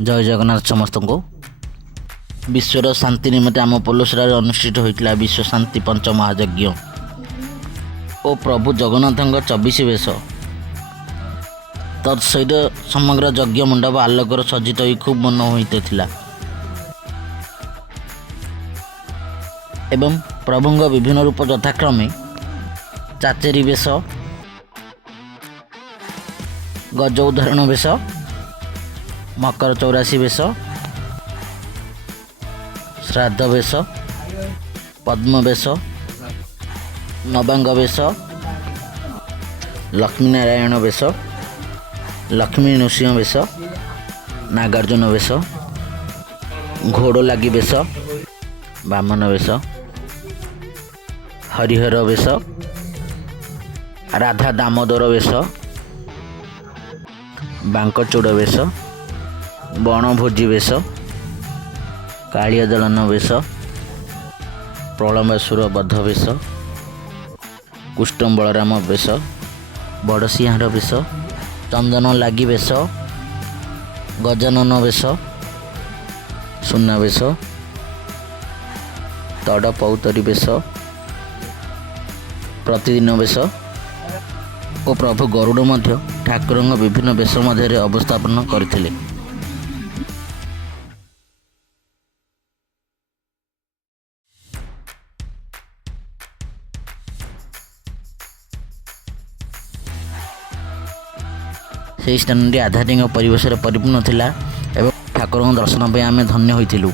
जय जगन्नाथ समस्त को। विश्वर शांति निमित्ते आम पोलोसरा अनुष्ठित होता विश्व शांति पंचमहायज्ञ और प्रभु जगन्नाथ 24 वेश तत्सहित समग्र यज्ञ मंडप आलोकर सज्जित हो खूब मनमोहित थिला एवं प्रभुंग विभिन्न रूप यथाक्रमे चाचेरी वेश, गज उदाहरण वेश, मकर चौरासी वेश, श्राद्ध वेश, पद्म वेश, नवांग वेश, लक्ष्मी नारायण वेश, लक्ष्मी नृसिंह वेश, नागार्जुन वेश, घोड़ लगी वेश, बामन वेश, हरिहर वेश, राधा दामोदर वेश, बांकचूड़ वेश, बणभोजी वेश, कालिया दलन वेश, प्रलम्बासुर बध वेश, कुष्टम बलराम वेश, बड़सिंहार वेश, चंदन लगी वेश, गजानन वेश, सुना वेश, तड़ पौतरी वेश, प्रतिदिन वेश और प्रभु गरुड़ मध्य ठाकुर विभिन्न वेश मध्य अवस्थापन करथिले। से स्थान आध्यात्मिक परिवेश परिपूर्ण थिला एवं ठाकुर दर्शन पे आम धन्य होइथिलु।